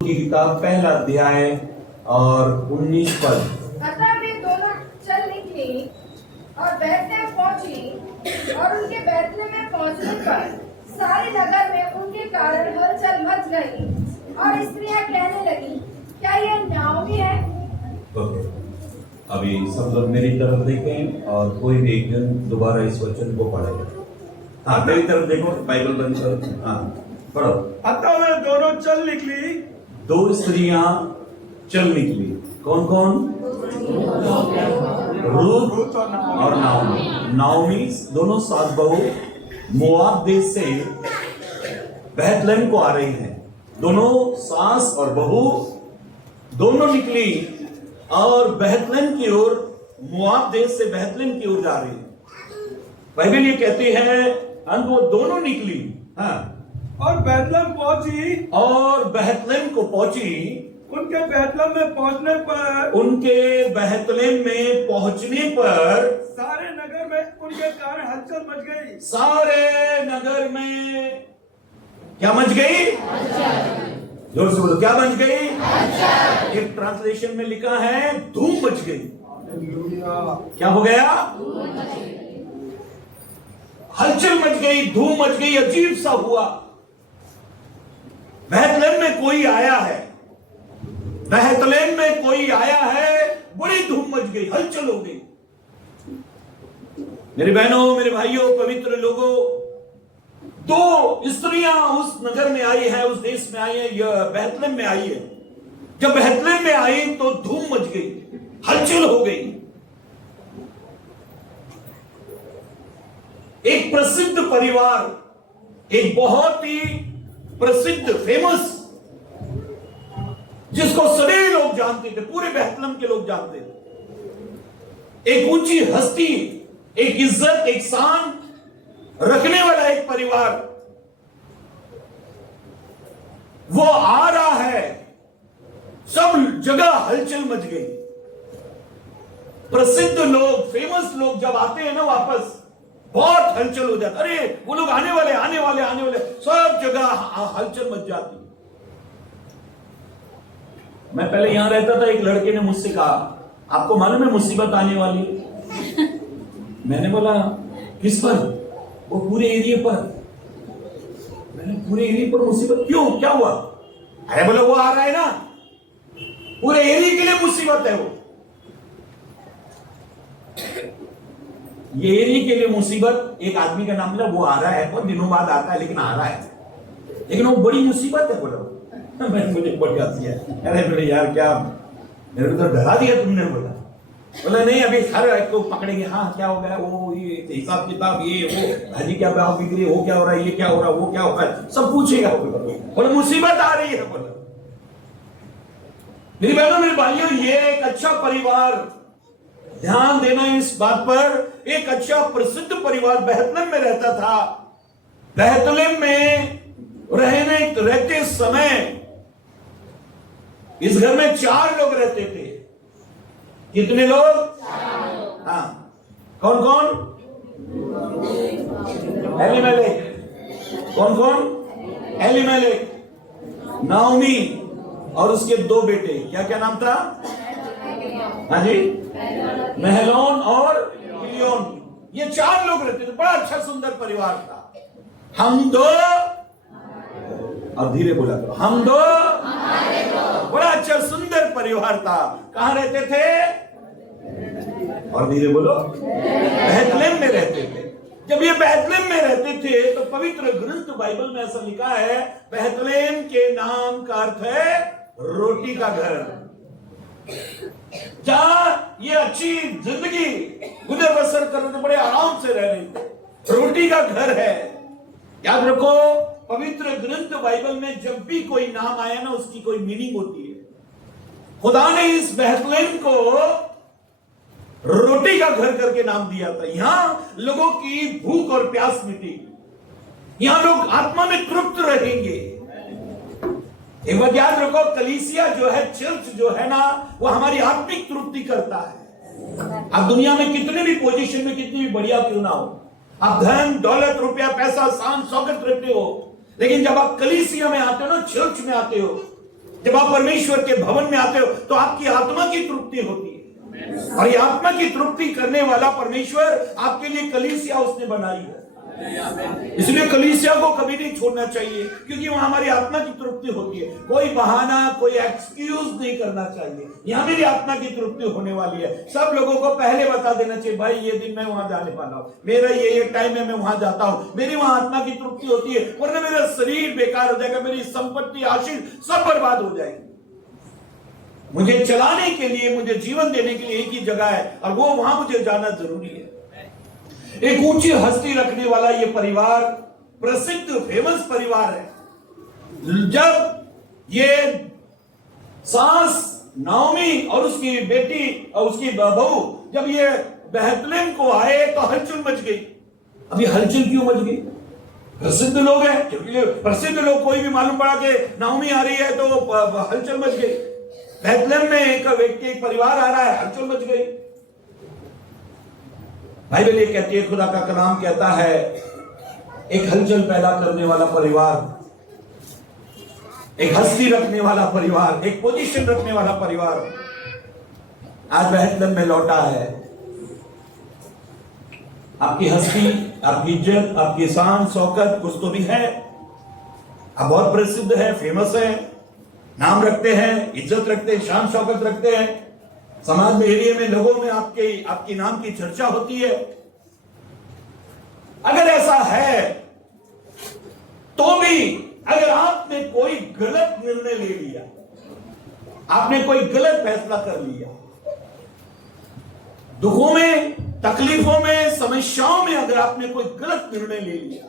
की किताब पहला अध्याय और 19 पद। अतः वे दोनों चल निकली और बैतलहम पहुंची, और उनके बैतलहम में पहुंचने पर सारे नगर में उनके कारण हलचल मच गई, और स्त्रियां कहने लगी, क्या यह नाओमी है? अभी सब लोग मेरी तरफ देखें और कोई भी एक जन दोबारा इस वचन को पढ़े। हाँ, मेरी तरफ देखो, बाइबल बंद करो। हाँ, पढ़ो। अतः वे दोनों चल निकली, दो स्त्रियां चल निकली। कौन कौन? रूथ और नाओमी। नाओमी दोनों सास बहू मोआब देश से बैतलहम को आ रही हैं। दोनों सास और बहू दोनों निकली और बैतलहम की ओर, मोआब देश से बैतलहम की ओर जा रही है। बाइबल ये कहती है वो दोनों निकली। हाँ, और बैतलहम पहुंची, और बैतलहम को पहुंची। उनके बैतलहम में पहुंचने पर, उनके बैतलहम में पहुंचने पर सारे नगर में उनके कारण हलचल मच गई। सारे नगर में क्या मच गई? जोर से बोलो, क्या मच गई? एक ट्रांसलेशन में लिखा है धूम मच गई। क्या हो गया? हलचल मच गई, धूम मच गई, अजीब सा हुआ। बैतलहम में कोई आया है, बैतलहम में कोई आया है, बड़ी धूम मच गई, हलचल हो गई। मेरे बहनों, मेरे भाइयों, पवित्र लोगों, दो स्त्रियां उस नगर में आई है, उस देश में आई है, यह बैतलहम में आई है। जब बैतलहम में आई तो धूम मच गई, हलचल हो गई। एक प्रसिद्ध परिवार, एक बहुत ही प्रसिद्ध, फेमस, जिसको सभी लोग जानते थे, पूरे बैतलहम के लोग जानते थे, एक ऊंची हस्ती, एक इज्जत, एक शान रखने वाला एक परिवार, वो आ रहा है। सब जगह हलचल मच गई। प्रसिद्ध लोग, फेमस लोग जब आते हैं ना वापस, बहुत हलचल हो जाती। अरे वो लोग आने वाले, आने वाले, आने वाले, सब जगह हलचल मच जाती। मैं पहले यहां रहता था, एक लड़के ने मुझसे कहा, आपको मालूम है मुसीबत आने वाली है? मैंने बोला, किस पर? वो पूरे एरिया पर। मैंने, पूरे एरिया पर मुसीबत क्यों, क्या हुआ? अरे बोला, वो आ रहा है ना, पूरे एरिया के लिए मुसीबत है वो। ये एरिया के लिए मुसीबत, एक आदमी का नाम मिला, वो आ रहा है, बहुत दिनों बाद आता है, लेकिन आ रहा है, लेकिन वो बड़ी मुसीबत है। बोला, मैंने, मुझे बड़ी हंसी है। अरे बोले यार, क्या मेरे को तो डरा दिया तुमने। बोला नहीं, अभी हर एक को पकड़ेंगे। हाँ, क्या हो गया? वो ये हिसाब किताब, ये वो भाजी क्या भाव बिक रही है, वो क्या हो रहा है, ये क्या हो रहा है, वो क्या हो रहा है, सब पूछेगा। बोला मुसीबत आ रही है। बोला मेरी बहनों, मेरे भाइयों, ये एक अच्छा परिवार, ध्यान देना इस बात पर, एक अच्छा प्रसिद्ध परिवार बैतलहम में रहता था। बैतलहम में रहते समय इस घर में 4 लोग रहते थे। कितने लोग? हाँ, कौन कौन? एलीमेलेक। कौन कौन? एलीमेलेक, नाओमी और उसके 2 बेटे। क्या क्या नाम था? हाँ जी, महलोन और किलियोन। ये 4 लोग रहते थे। बड़ा अच्छा सुंदर परिवार था। हम 2, और धीरे बोला करो, हम 2, बड़ा अच्छा सुंदर परिवार था। कहां रहते थे? और धीरे बोलो, बैतलहम में रहते थे। जब ये बैतलहम में रहते थे तो पवित्र ग्रंथ बाइबल में ऐसा लिखा है, बैतलहम के नाम का अर्थ है रोटी का घर। जहां ये अच्छी जिंदगी गुजर बसर कर रहे थे, बड़े आराम से रह रहे थे, रोटी का घर है। याद रखो, पवित्र ग्रंथ बाइबल में जब भी कोई नाम आया ना, उसकी कोई मीनिंग होती है। खुदा ने इस बैतलहम को रोटी का घर करके नाम दिया था। यहां लोगों की भूख और प्यास मिटेगी, यहां लोग आत्मा में तृप्त रहेंगे। एक बात याद रखो, कलीसिया जो है, चर्च जो है ना, वो हमारी आत्मिक तृप्ति करता है। आप दुनिया में कितने भी पोजीशन में, कितनी भी बढ़िया क्यों ना हो, आप धन दौलत, रुपया, पैसा, शान, शौकत रखते हो, लेकिन जब आप कलीसिया में आते हो ना, चर्च में आते हो, जब आप परमेश्वर के भवन में आते हो तो आपकी आत्मा की तृप्ति होती है, और ये आत्मा की तृप्ति करने वाला परमेश्वर आपके लिए कलीसिया उसने बनाई है। इसलिए कलीसिया को कभी नहीं छोड़ना चाहिए, क्योंकि वहां हमारी आत्मा की तृप्ति होती है। कोई बहाना, कोई एक्सक्यूज नहीं करना चाहिए। यहां मेरी आत्मा की तृप्ति होने वाली है। सब लोगों को पहले बता देना चाहिए, भाई ये दिन मैं वहां जाने वाला हूं, मेरा ये टाइम है, मैं वहां जाता हूं, मेरी वहां आत्मा की तृप्ति होती है, वरना मेरा शरीर बेकार हो जाएगा, मेरी संपत्ति, आशीष सब बर्बाद हो जाएगी। मुझे चलाने के लिए, मुझे जीवन देने के लिए एक ही जगह है, और वो वहां मुझे जाना जरूरी है। एक ऊंची हस्ती रखने वाला ये परिवार प्रसिद्ध फेमस परिवार है। जब ये सास नाओमी और उसकी बेटी और उसकी बहू जब ये बेथलेहम को आए तो हलचल मच गई। अब ये हलचल क्यों मच गई? प्रसिद्ध लोग हैं, क्योंकि प्रसिद्ध लोग, कोई भी मालूम पड़ा कि नाओमी आ रही है तो हलचल मच गई। बेथलेहम में एक व्यक्ति, एक परिवार आ रहा है, हलचल मच गई। बाइबल ये कहती है, खुदा का कलाम कहता है, एक हलचल पैदा करने वाला परिवार, एक हस्ती रखने वाला परिवार, एक पोजीशन रखने वाला परिवार आज बेथलेहम में लौटा है। आपकी हस्ती, आपकी इज्जत, आपकी शान शौकत कुछ तो भी है। आप बहुत प्रसिद्ध है, फेमस है, नाम रखते हैं, इज्जत रखते हैं, शान शौकत रखते हैं, समाज में, एरिया में, लोगों में आपके नाम की चर्चा होती है। अगर ऐसा है तो भी अगर आपने कोई गलत निर्णय ले लिया, आपने कोई गलत फैसला कर लिया, दुखों में, तकलीफों में, समस्याओं में अगर आपने कोई गलत निर्णय ले लिया,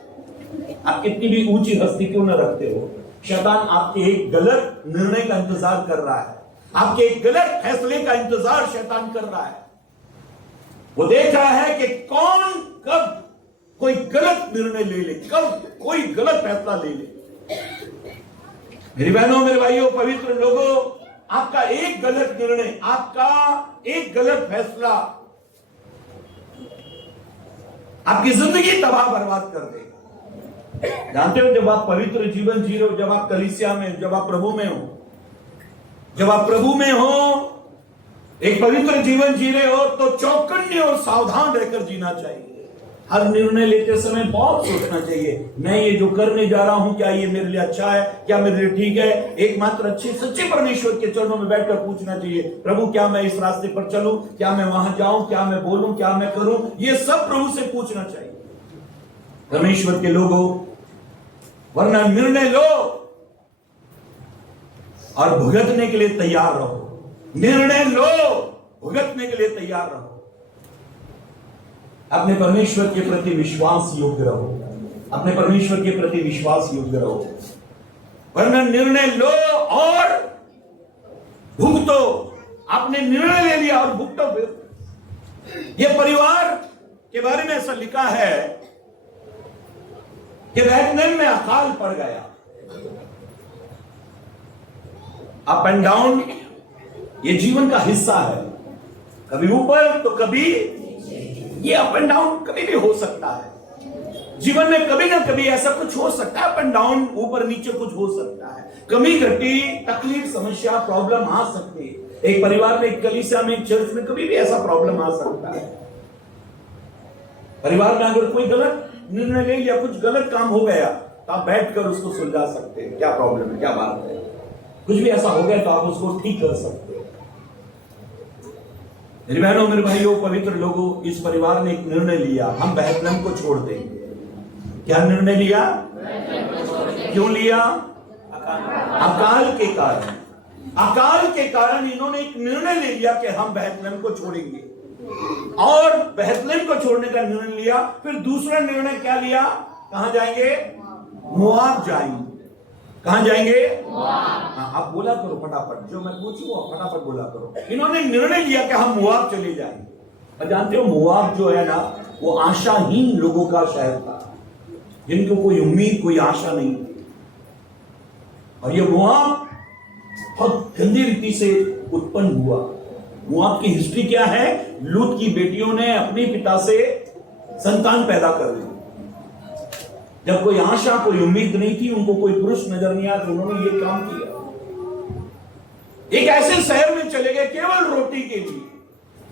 आप कितनी भी ऊंची हस्ती क्यों न रखते हो, शैतान आपके एक गलत निर्णय का इंतजार कर रहा है, आपके एक गलत फैसले का इंतजार शैतान कर रहा है। वो देख रहा है कि कौन कब कोई गलत निर्णय ले ले, कब कोई गलत फैसला ले ले। मेरी बहनों, मेरे भाइयों, पवित्र लोगों, आपका एक गलत निर्णय, आपका एक गलत फैसला आपकी जिंदगी तबाह बर्बाद कर देगा। जानते हो, जब आप पवित्र जीवन जी रहे हो, जब आप कलीसिया में, जब आप प्रभु में हो, जब आप प्रभु में हो, एक पवित्र जीवन जी रहे हो, तो चौकन्ने और सावधान रहकर जीना चाहिए। हर निर्णय लेते समय बहुत सोचना चाहिए, मैं ये जो करने जा रहा हूं, क्या ये मेरे लिए अच्छा है, क्या मेरे लिए ठीक है। एकमात्र अच्छे सच्चे परमेश्वर के चरणों में बैठकर पूछना चाहिए, प्रभु क्या मैं इस रास्ते पर चलूं, क्या मैं वहां जाऊं, क्या मैं बोलूं, क्या मैं करूं, ये सब प्रभु से पूछना चाहिए, परमेश्वर के लोगों। वरना निर्णय लो और भुगतने के लिए तैयार रहो। निर्णय लो, भुगतने के लिए तैयार रहो। अपने परमेश्वर के प्रति विश्वास योग्य रहो, अपने परमेश्वर के प्रति विश्वास योग्य रहो। वरना निर्णय लो और भुगतो। आपने निर्णय ले लिया और भुगतो फिर। यह परिवार के बारे में ऐसा लिखा है कि बेथलेहम में अकाल पड़ गया। अप एंड डाउन ये जीवन का हिस्सा है, कभी ऊपर तो कभी, ये अप एंड डाउन कभी भी हो सकता है। जीवन में कभी ना कभी ऐसा कुछ हो सकता है, अप एंड डाउन, ऊपर नीचे कुछ हो सकता है, कमी घटी, तकलीफ, समस्या, प्रॉब्लम आ सकती है। एक परिवार में, एक कलीसिया में, एक चर्च में कभी भी ऐसा प्रॉब्लम आ सकता है। परिवार में अगर कोई गलत निर्णय ले लिया, कुछ गलत काम हो गया, तो आप बैठकर उसको सुलझा सकते हैं, क्या प्रॉब्लम है, क्या बात है। कुछ भी ऐसा हो गया तो आप उसको ठीक कर सकते हैं। मेरी बहनों, मेरे भाइयों, पवित्र लोगों, इस परिवार ने एक निर्णय लिया, हम बेथलेहम को छोड़ देंगे। क्या निर्णय लिया? क्यों लिया? अकाल के कारण। अकाल के कारण इन्होंने एक निर्णय ले लिया कि हम बेथलेहम को छोड़ेंगे, और बेथलेहम को छोड़ने का निर्णय लिया। फिर दूसरा निर्णय क्या लिया? कहां जाएंगे? मोआब जाएंगे। कहां जाएंगे? हाँ, आप बोला करो फटाफट, जो मैं पूछूं आप फटाफट बोला करो। इन्होंने निर्णय लिया कि हम मोआब चले जाएंगे। और जानते हो, मोआब जो है ना, वो आशाहीन लोगों का शहर था, जिनको कोई उम्मीद, कोई आशा नहीं। और ये मोआब बहुत गंदी रीति से उत्पन्न हुआ। मोआब की हिस्ट्री क्या है? लूत की बेटियों ने अपने पिता से संतान पैदा कर ली। जब कोई आशा, कोई उम्मीद नहीं थी, उनको कोई पुरुष नजर नहीं आया, तो उन्होंने ये काम किया। एक ऐसे शहर में चले गए केवल रोटी के लिए,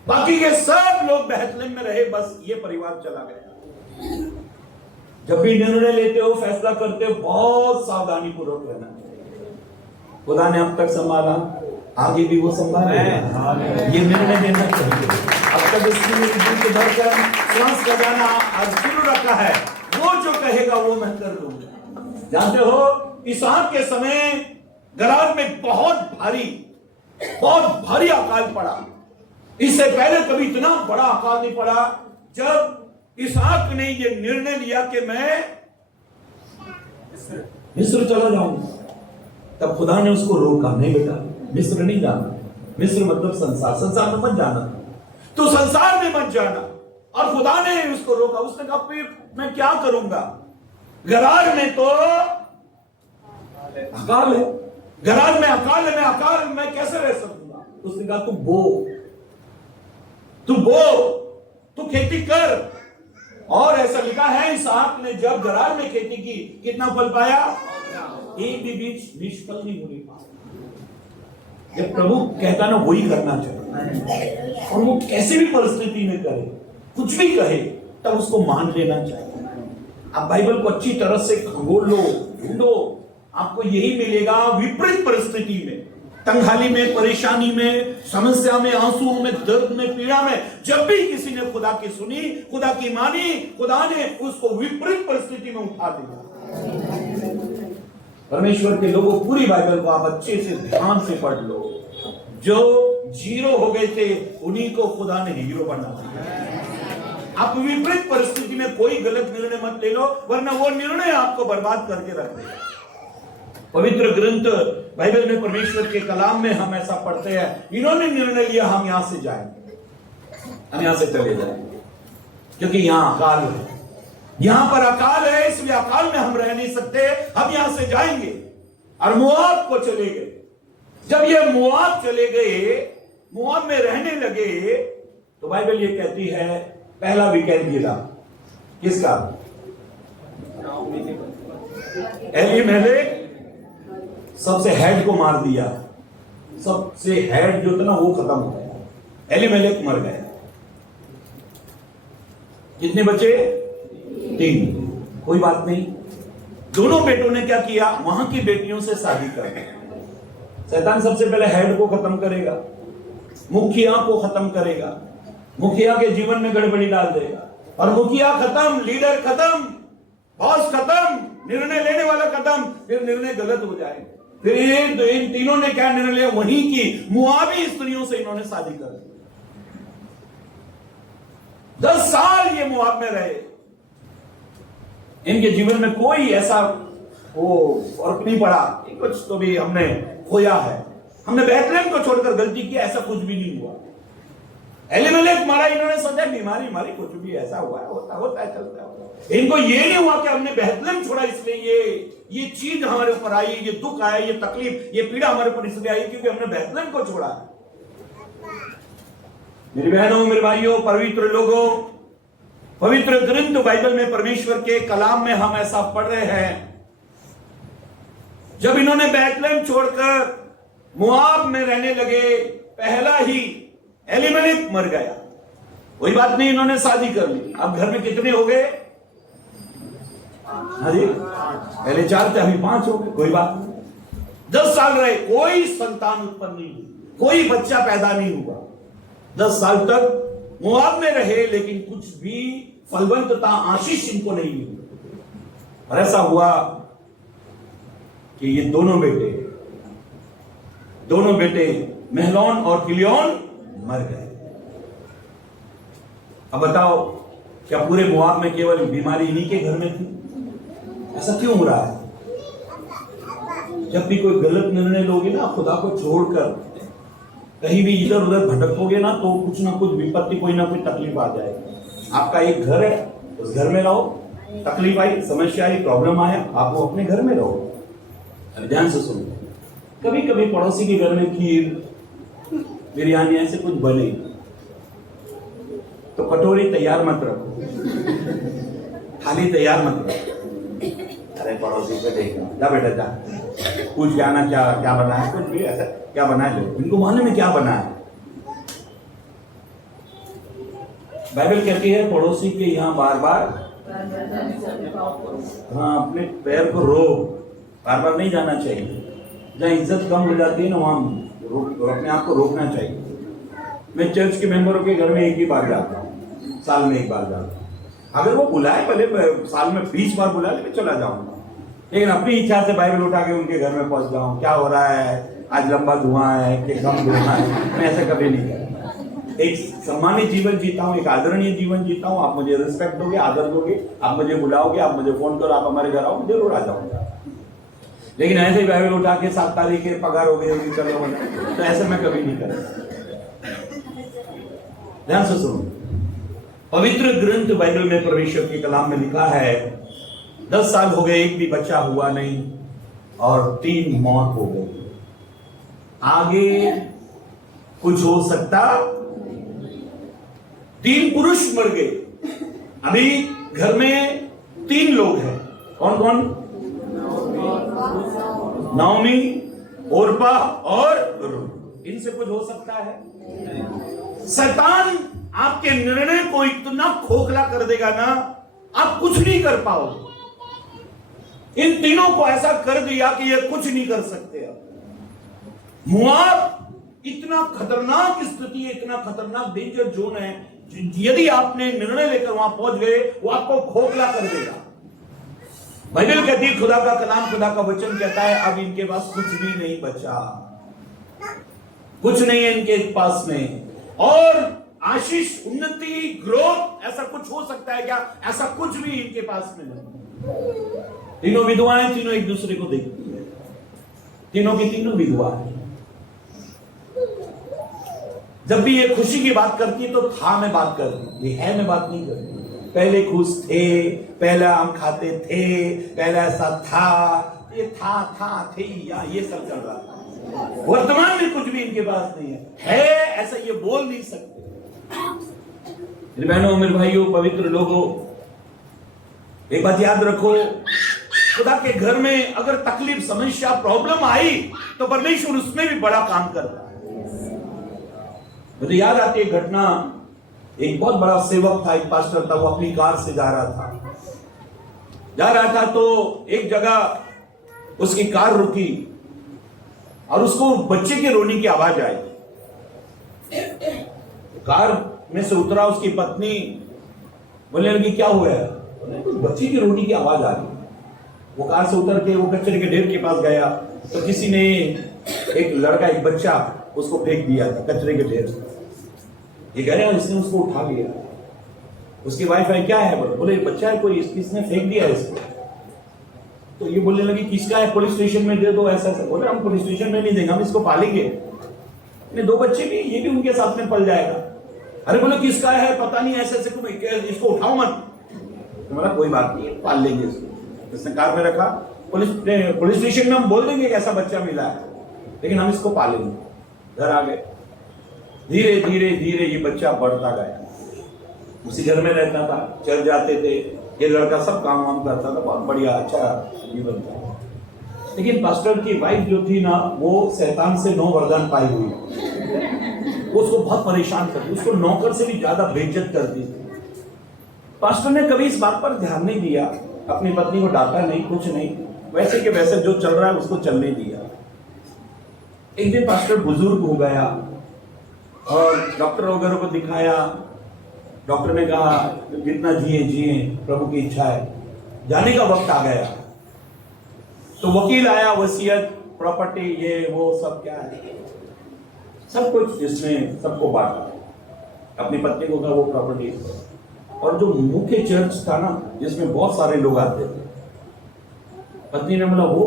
बाकी के सब लोग बेथलेहम में रहे, बस ये परिवार चला गया। जब भी निर्णय लेते हो, फैसला करते हो, बहुत सावधानी पूर्वक रहना चाहिए। खुदा ने अब तक संभाला, आगे भी वो संभालेगा। ये निर्णय लेना चाहिए। अब तक इसकी भरकर श्वास का जाना आज शुरू रखा है, वो जो कहेगा वो मैं कर लूंगा। जानते हो, इसहाक के समय गरार में बहुत भारी अकाल पड़ा। इससे पहले कभी इतना बड़ा अकाल नहीं पड़ा। जब इसहाक ने ये निर्णय लिया कि मैं मिस्र चला जाऊंगा, तब खुदा ने उसको रोका, नहीं बेटा मिस्र नहीं जाना। मिस्र मतलब संसार में मत जाना, तो संसार में मत जाना। और खुदा ने उसको रोका। उसने कहा फिर मैं क्या करूंगा, गरार में तो अकाल है, गरार में अकाल है, मैं अकाल मैं कैसे रह सकूंगा। उसने कहा तू बो, तू खेती कर। और ऐसा लिखा है इसहाक ने जब गरार में खेती की, कितना फल पाया, एक भी बीज निष्फल नहीं होने पाया। जब प्रभु कहता ना वही करना चाहिए, और वो कैसे भी परिस्थिति में करे, कुछ भी कहे, तब उसको मान लेना चाहिए। आप बाइबल को अच्छी तरह से खंगोल लो, ढूंढो, आपको यही मिलेगा। विपरीत परिस्थिति में, तंगहाली में, परेशानी में, समस्या में, आंसुओं में, दर्द में, पीड़ा में, जब भी किसी ने खुदा की सुनी, खुदा की मानी, खुदा ने उसको विपरीत परिस्थिति में उठा दिया। परमेश्वर के लोगों, पूरी बाइबल को आप अच्छे से ध्यान से पढ़ लो। जो जीरो हो गए थे, उन्हीं को खुदा ने हीरो बना दिया। आप विपरीत परिस्थिति में कोई गलत निर्णय मत ले लो, वरना वो निर्णय आपको बर्बाद करके रख देगा। पवित्र ग्रंथ बाइबल में, परमेश्वर के कलाम में हम ऐसा पढ़ते हैं, इन्होंने निर्णय लिया हम यहां से जाएंगे, हम यहां से चले जाएंगे, क्योंकि यहां अकाल है, यहां पर अकाल है, इसलिए अकाल में हम रह नहीं सकते, हम यहां से जाएंगे। और मोआब को चले गए। जब ये मोआब चले गए, मोआब में रहने लगे, तो बाइबल ये कहती है पहला विकेट गिरा। किसका? एलीमेलेक सबसे हेड को मार दिया। सबसे हेड जो था ना वो खत्म हो गया, एलीमेलेक मर गया। कितने बचे? 3। कोई बात नहीं, दोनों बेटों ने क्या किया, वहां की बेटियों से शादी कर दी। शैतान सबसे पहले हेड को खत्म करेगा, मुखिया को खत्म करेगा, मुखिया के जीवन में गड़बड़ी डाल देगा, और मुखिया खत्म, लीडर खत्म, बॉस खत्म, निर्णय लेने वाला खत्म, फिर निर्णय गलत हो जाएगा। फिर इन तीनों ने क्या निर्णय लिया, वहीं की मुआबी स्त्रियों से इन्होंने शादी कर दी। 10 साल ये मुआब में रहे, इनके जीवन में कोई ऐसा फर्क नहीं पड़ा कि कुछ तो भी हमने खोया है, हमने बेथलेहम को छोड़कर गलती की, ऐसा कुछ भी नहीं हुआ। एलीमेलेक मारा, इन्होंने सोचा बीमारी मारी, कुछ भी ऐसा हुआ है, होता है, चलता है। इनको ये नहीं हुआ कि हमने बेथलेहम छोड़ा इसलिए ये चीज हमारे ऊपर आई, ये दुख आया, ये तकलीफ, ये पीड़ा हमारे ऊपर इसलिए आई क्योंकि हमने बेथलेहम को छोड़ा। मेरी बहनों, मेरे भाइयों, पवित्र लोगों, पवित्र ग्रंथ बाइबल में, परमेश्वर के कलाम में हम ऐसा पढ़ रहे हैं। जब इन्होंने बेथलेहम छोड़कर मोआब में रहने लगे, पहला ही एलीमेलेक मर गया। कोई बात नहीं, इन्होंने शादी कर ली। अब घर में कितने हो गए? अरे पहले 4 थे, अभी 5 हो गए। कोई बात नहीं। 10 साल रहे, कोई संतान उत्पन्न नहीं हुई, कोई बच्चा पैदा नहीं हुआ। 10 साल तक मोआब में रहे, लेकिन कुछ भी फलवंतता, आशीष इनको नहीं मिली। और ऐसा हुआ कि ये दोनों बेटे महलोन और किलियोन मर गए। अब बताओ, क्या पूरे मोआब में केवल बीमारी इन्हीं के घर में थी? ऐसा क्यों हो रहा है? जब भी कोई गलत निर्णय लोगे ना, खुदा को छोड़कर कहीं भी इधर उधर भटकोगे ना, तो कुछ ना कुछ विपत्ति, कोई ना कोई तकलीफ आ जाएगी। आपका एक घर है, उस घर में रहो, तकलीफ आई, समस्या आई, प्रॉब्लम आया, आप वो अपने घर में रहो। ध्यान से सुनो, कभी कभी पड़ोसी के घर में खीर, बिरयानी ऐसे कुछ बने, तो कटोरी तैयार मत रखो, थाली तैयार मत रखो। अरे पड़ोसी को देखो, जा बेटा जा, पूछ के आना क्या क्या बना है, कुछ भी ऐसा क्या बना है, इनको मालूम है क्या बना है। बाइबल कहती है पड़ोसी के यहाँ बार बार हाँ अपने पैर को रोक, बार बार नहीं जाना चाहिए। जहाँ इज्जत कम हो जाती है ना वहाँ अपने आप को रोकना चाहिए। मैं चर्च के मेंबरों के घर में एक ही बार जाता हूँ, साल में एक बार जाता हूँ। अगर वो बुलाए भले साल में 20 बार बुला ले मैं चला जाऊंगा, लेकिन अपनी इच्छा से बाइबल उठा के उनके घर में पहुंच जाऊं, क्या हो रहा है आज, लंबा धुआं है कि कम धुआं है, मैं ऐसा कभी नहीं करता। एक सम्मानित जीवन जीता हूँ, एक आदरणीय जीवन जीता हूँ। आप मुझे रिस्पेक्ट दोगे, आदर दोगे, आप मुझे बुलाओगे, आप मुझे फोन करो, आप हमारे घर आओ, जरूर आ जाऊंगा। लेकिन ऐसे ही बाइबल उठा के 7 तारीख के पगार हो गई होगी चलो, तो ऐसे मैं कभी नहीं करता। ध्यान से सुनो, पवित्र ग्रंथ बाइबल में परमेश्वर के कलाम में लिखा है 10 साल हो गए, एक भी बच्चा हुआ नहीं और 3 मौत हो गई। आगे कुछ हो सकता? 3 पुरुष मर गए। अभी घर में 3 लोग हैं। कौन कौन? नाओमी, ओरपा और रूथ। इनसे कुछ हो सकता है? शैतान आपके निर्णय को इतना खोखला कर देगा ना, आप कुछ नहीं कर पाओगे। इन तीनों को ऐसा कर दिया कि ये कुछ नहीं कर सकते। अब मोआब इतना खतरनाक स्थिति है, इतना खतरनाक डेंजर जोन है, यदि आपने निर्णय लेकर वहां पहुंच गए वो आपको खोखला कर देगा। बाइबल कहती है, खुदा का कलाम, खुदा का वचन कहता है अब इनके पास कुछ भी नहीं बचा, कुछ नहीं है इनके पास में। और आशीष, उन्नति, ग्रोथ, ऐसा कुछ हो सकता है क्या? ऐसा कुछ भी इनके पास में नहीं। तीनों विधवाएं, तीनों एक दूसरे को देखती है, तीनों की तीनों विधवा है। जब भी ये खुशी की बात करती है तो था में बात करती, ये है में बात नहीं करती। पहले खुश थे, पहले आम खाते थे, पहले ऐसा था, ये था थे या ये सब चल रहा था। वर्तमान में कुछ भी इनके पास नहीं है ऐसा ये बोल नहीं सकते। मेरे बहनों, मेरे भाइयों, पवित्र लोगों, एक बात याद रखो, खुदा के घर में अगर तकलीफ, समस्या, प्रॉब्लम आई तो परमेश्वर उसमें भी बड़ा काम करता है। मुझे याद आती है घटना, एक बहुत बड़ा सेवक था, एक पास्टर था, वो अपनी कार से जा रहा था तो एक जगह उसकी कार रुकी और उसको बच्चे के रोने की आवाज आई। कार में से उतरा, उसकी पत्नी बोलने लगी क्या हुआ है? बच्चे की रोने की आवाज आ रही। वो कार से उतर के वो कचरे के ढेर के पास गया तो किसी ने, एक लड़का, एक बच्चा उसको फेंक दिया था कचरे के ढेर से। ये कह रहे हैं इसने उसको उठा लिया। उसकी वाइफ है, क्या है? बोले बच्चा है कोई, किसने फेंक दिया इसको। तो ये बोलने लगी किसका है, पुलिस स्टेशन में दे दो, ऐसा ऐसा। बोले हम पुलिस स्टेशन में नहीं देंगे, हम इसको पालेंगे, 2 बच्चे भी, ये भी उनके साथ में पल जाएगा। अरे बोले किसका है, पता नहीं, ऐसे ऐसे, इसको उठाओ मत। तो बोला कोई बात नहीं, पाल लेंगे इसको। इसने कार में रखा, पुलिस स्टेशन में हम बोल देंगे कि ऐसा बच्चा मिला है, लेकिन हम इसको पालेंगे। घर आ गए, धीरे धीरे धीरे ये बच्चा बढ़ता गया। उसी घर में रहता था, चल जाते थे, ये लड़का सब काम वाम करता था, बहुत बढ़िया अच्छा जीवन था। लेकिन पास्टर की वाइफ जो थी ना, वो शैतान से 9 वरदान पाई हुई, वो उसको बहुत परेशान करती, उसको नौकर से भी ज्यादा बेइज्जत करती थी। पास्टर ने कभी इस बात पर ध्यान नहीं दिया, अपनी पत्नी को डांटा नहीं, कुछ नहीं, वैसे के वैसे जो चल रहा है उसको चलने दिया। एक दिन पास्टर बुजुर्ग हो गया और डॉक्टर वगैरह को दिखाया। डॉक्टर ने कहा जितना जिए प्रभु की इच्छा है, जाने का वक्त आ गया। तो वकील आया, वसीयत, प्रॉपर्टी, ये वो सब क्या है, सब कुछ जिसमें सबको बांटा, अपनी पत्नी को कहा वो प्रॉपर्टी। और जो मुख्य चर्च था ना, जिसमें बहुत सारे लोग आते थे, पत्नी ने बोला वो,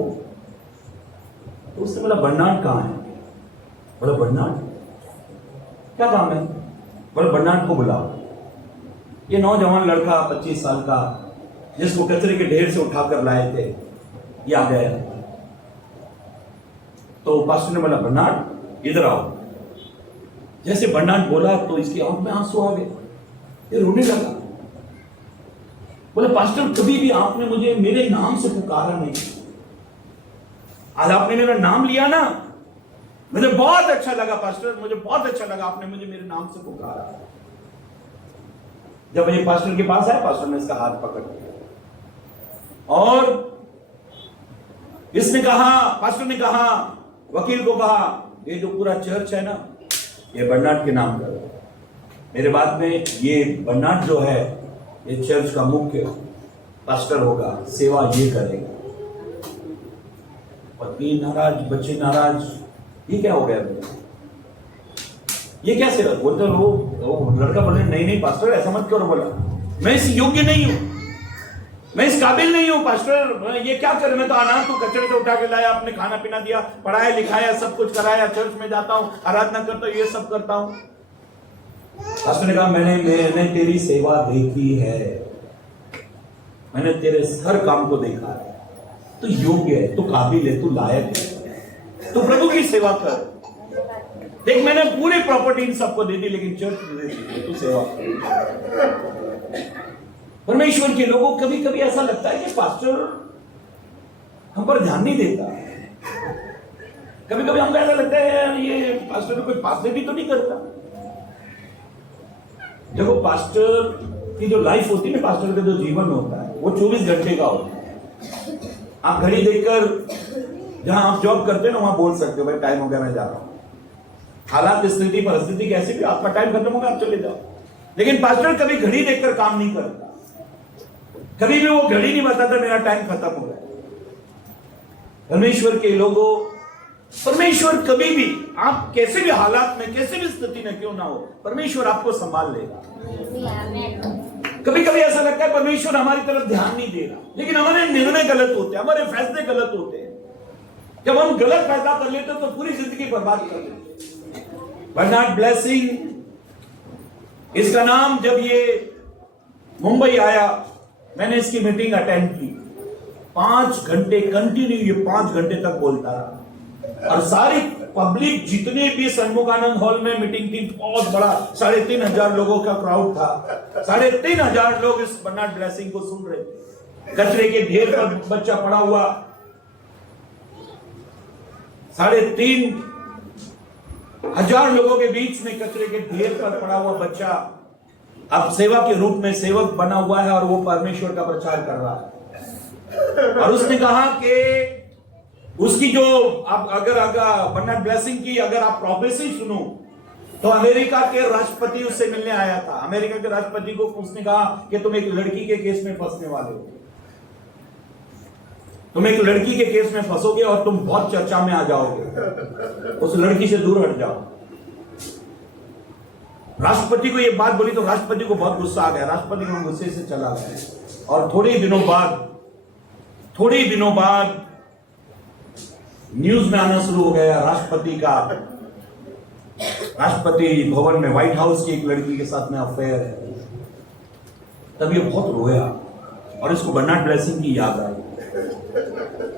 तो उससे बोला बर्नार्ड कहाँ है? बोला बर्नार्ड क्या काम है? बोला बर्नार्ड को बुलाओ। ये नौजवान लड़का 25 साल का, जिसको कचरे के ढेर से उठाकर लाए थे, ये आ गया। तो पास्टर ने बोला बर्नार्ड इधर आओ। जैसे बर्नार्ड बोला तो इसकी आंख में आंसू आ गए, ये रोने लगा। बोले पास्टर कभी भी आपने मुझे मेरे नाम से पुकारा नहीं, आज आपने मेरा नाम लिया ना, मुझे बहुत अच्छा लगा पास्टर, मुझे बहुत अच्छा लगा आपने मुझे मेरे नाम से पुकारा। जब ये पास्टर के पास आया, पास्टर ने इसका हाथ पकड़ लिया और इसने कहा, पास्टर ने कहा, वकील को कहा, ये जो पूरा चर्च है ना, ये बर्नार्ड के नाम का, मेरे बाद में ये बर्नार्ड जो है ये चर्च का मुख्य पास्टर होगा, सेवा ये करेगा। पत्नी नाराज, बच्चे नाराज, ये क्या हो गया? ये क्या सेवा? बोलते वो लड़का बोले नहीं पास्टर ऐसा मत करो। बोला मैं इस योग्य नहीं हूं, मैं इस काबिल नहीं हूं पास्टर, ये क्या करे? मैं तो अनाथ हूं, कचरे से उठा के लाया, आपने खाना पीना दिया, पढ़ाया लिखाया, सब कुछ कराया, चर्च में जाता हूं, आराधना करता हूं, ये सब करता हूं। पास्टर ने कहा मैंने तेरी सेवा देखी है, मैंने तेरे हर काम को देखा है, तू योग्य है, तू काबिल है, तू लायक है, तू प्रभु की सेवा कर। देख मैंने पूरी प्रॉपर्टी इन सबको दे दी, लेकिन चर्च दे दी, तू सेवा कर। परमेश्वर के लोगों को कभी कभी ऐसा लगता है कि पास्टर हम पर ध्यान नहीं देता। कभी कभी हमको ऐसा लगता है ये पास्टर तो कोई पास्टर भी तो नहीं करता। देखो पास्टर की जो लाइफ होती है ना, पास्टर का जो जीवन होता है वो 24 घंटे का होता है। आप घड़ी देखकर जहां आप जॉब करते हैं ना, वहां बोल सकते हो भाई टाइम हो गया, मैं जा रहा हूं। हालात, स्थिति, परिस्थिति कैसी भी, आपका टाइम खत्म होगा, आप चले जाओ। लेकिन पास्टर कभी घड़ी देखकर काम नहीं करता, कभी भी वो घड़ी नहीं बताता मेरा टाइम खत्म हो गया। परमेश्वर के लोगों, परमेश्वर कभी भी, आप कैसे भी हालात में, कैसे भी स्थिति में क्यों ना हो, परमेश्वर आपको संभाल लेगा। कभी कभी ऐसा लगता है परमेश्वर हमारी तरफ ध्यान नहीं दे रहा, लेकिन हमारे निर्णय गलत होते हैं, हमारे फैसले गलत होते हैं। जब हम गलत फैसला कर लेते तो पूरी जिंदगी बर्बाद कर देते। बर्नार्ड ब्लेसिंग, इसका नाम, जब ये मुंबई आया, मैंने इसकी मीटिंग अटेंड की, 5 घंटे कंटिन्यू ये 5 घंटे तक बोलता रहा। और सारी पब्लिक, जितने भी सन्मुखानंद हॉल में मीटिंग थी, बहुत बड़ा 3,500 लोगों का क्राउड था। 3,500 लोग इस बर्नार्ड ब्लेसिंग को सुन रहे थे। कचरे के ढेर पर बच्चा पड़ा हुआ, 3,500 लोगों के बीच में कचरे के ढेर पर पड़ा हुआ बच्चा अब सेवा के रूप में सेवक बना हुआ है और वो परमेश्वर का प्रचार कर रहा है। और उसने कहा कि उसकी जो, आप अगर बर्नार्ड ब्लेसिंग की अगर आप प्रोफेसी सुनो तो अमेरिका के राष्ट्रपति उससे मिलने आया था। अमेरिका के राष्ट्रपति को उसने कहा कि तुम एक लड़की के केस में फंसने वाले हो, तुम एक लड़की के केस में फंसोगे और तुम बहुत चर्चा में आ जाओगे, उस लड़की से दूर हट जाओ। राष्ट्रपति को ये बात बोली तो राष्ट्रपति को बहुत गुस्सा आ गया, राष्ट्रपति को गुस्से से चला गया। और थोड़े ही दिनों बाद न्यूज में आना शुरू हो गया राष्ट्रपति भवन में, व्हाइट हाउस की एक लड़की के साथ में अफेयर है। तब ये बहुत रोया और इसको बर्नार्ड ब्लेसिंग की याद आई।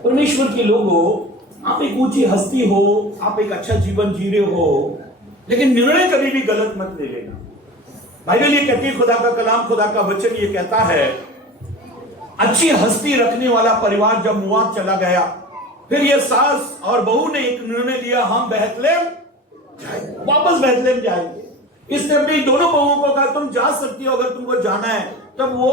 परमेश्वर के लोगों, आप एक ऊंची हस्ती हो, आप एक अच्छा जीवन जी रहे हो, लेकिन निर्णय कभी भी गलत मत ले लेना। बाइबल ये कहती है, खुदा का कलाम, खुदा का वचन ये कहता है, अच्छी हस्ती रखने वाला परिवार जब मुआब चला गया, फिर ये सास और बहू ने एक निर्णय लिया, हम बेथलेहम जाएंगे, वापस बेथलेहम जाएंगे। इसने अपनी दोनों बहुओं को कहा तुम जा सकती हो अगर तुमको जाना है। तब वो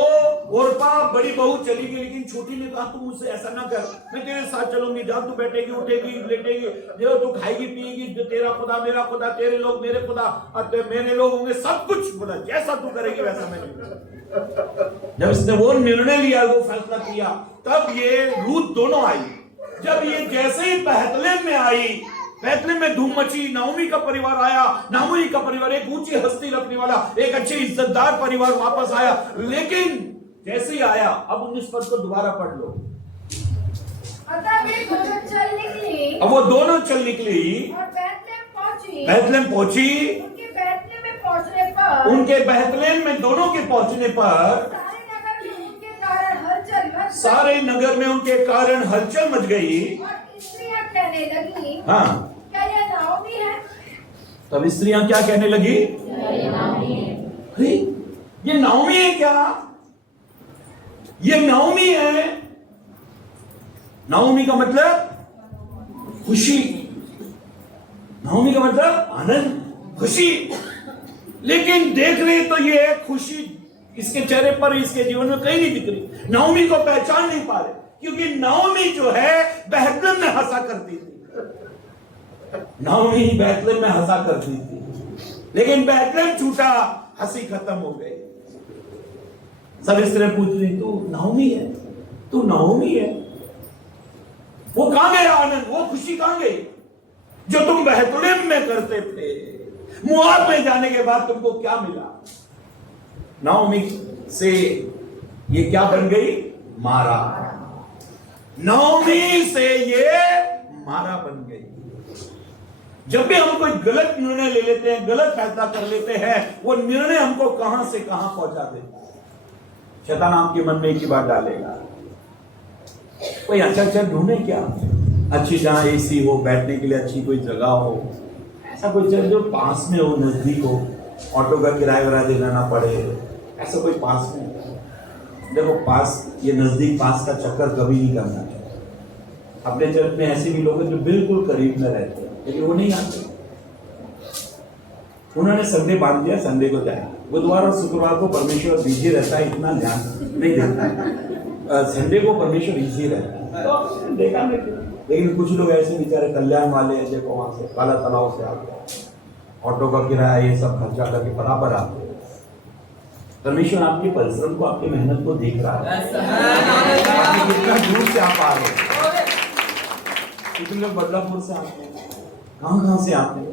ओरपा बड़ी बहू चली गई, लेकिन छोटी ने कहा तुम मुझसे ऐसा ना कर, मैं तेरे साथ चलूंगी, जहां तू बैठेगी, उठेगी, लेटेगी, जो तू खाएगी पिएगी, जो तेरा खुदा मेरा खुदा, तेरे लोग मेरे खुदा और मेरे लोग होंगे, सब कुछ बोला, जैसा तू करेगी वैसा मैं नहीं। जब इसने वो निर्णय लिया, वो फैसला किया, तब ये रूत दोनों आई। जब ये जैसे ही बेथलेहम में आई, बेथलेहम में धूम मची, नाओमी का परिवार आया, नाओमी का परिवार एक ऊंची हस्ती रखने वाला, एक अच्छे इज्जतदार परिवार वापस आया। लेकिन जैसे ही आया, अब 19 पद को दोबारा पढ़ लो। अतः वे दोनों चल निकली, अब वो दोनों चल निकली और बेथलेहम पहुंची। उनके बेथलेहम में पहुंचने पर, उनके बेथलेहम में दोनों के पहुंचने पर सारे नगर में उनके कारण हलचल मच गई। और स्त्रियां कहने लगी, हाँ, क्या यह नाओमी है? तब स्त्रियां क्या कहने लगी? अरे ये नाओमी है क्या? ये नाओमी है। नाओमी का मतलब खुशी। नाओमी का मतलब आनंद, खुशी। लेकिन देख रहे तो ये खुशी इसके चेहरे पर, इसके जीवन में कहीं नहीं दिख रही। नाओमी को पहचान नहीं पा रहे, क्योंकि नाओमी जो है बैतलहम में हंसा करती थी। नाओमी बैतलहम में हंसा करती थी, लेकिन बैतलहम छूटा, हंसी खत्म हो गई। सब इस तरह पूछ रही, तू नाओमी है, तू नाओमी है। वो कहां गया आनंद, वो खुशी कहां गई जो तुम बैतलहम में करते थे? मोआब में जाने के बाद तुमको क्या मिला? नाओमी से ये क्या बन गई? मारा। नाओमी से ये मारा बन गई। जब भी हम कोई गलत निर्णय ले लेते हैं, गलत फैसला कर लेते हैं, वो निर्णय हमको कहां से कहां पहुंचा देता है। शैतान आपके मन में एक ही बात डालेगा, कोई अच्छा ढूंढे क्या, अच्छी जहां एसी हो, बैठने के लिए अच्छी कोई जगह हो, ऐसा कोई जगह जो पास में हो, नजदीक हो, ऑटो का किराया वरा देना ना पड़े, ऐसा कोई पास में। देखो पास, ये नजदीक पास का चक्कर कभी नहीं करना चाहिए। अपने चर्च में ऐसे भी लोग हैं जो बिल्कुल करीब में रहते हैं, लेकिन वो नहीं आते। उन्होंने संडे बांध दिया, संडे को जाए। बुधवार और शुक्रवार को परमेश्वर बिजी रहता है, इतना ध्यान नहीं देता है। संडे को परमेश्वर बिजी रहता है, तो देखा नहीं। लेकिन कुछ लोग ऐसे बेचारे कल्याण वाले हैं, देखो वहां से काला तालाब से आते हैं, ऑटो का किराया ये सब खर्चा करके बराबर आते हैं। परमेश्वर आपके परिश्रम को, आपकी मेहनत को देख रहा है, आप कितना दूर से आप आ रहे हैं। कितने लोग बदलापुर से आते हैं, कहां से आते हैं।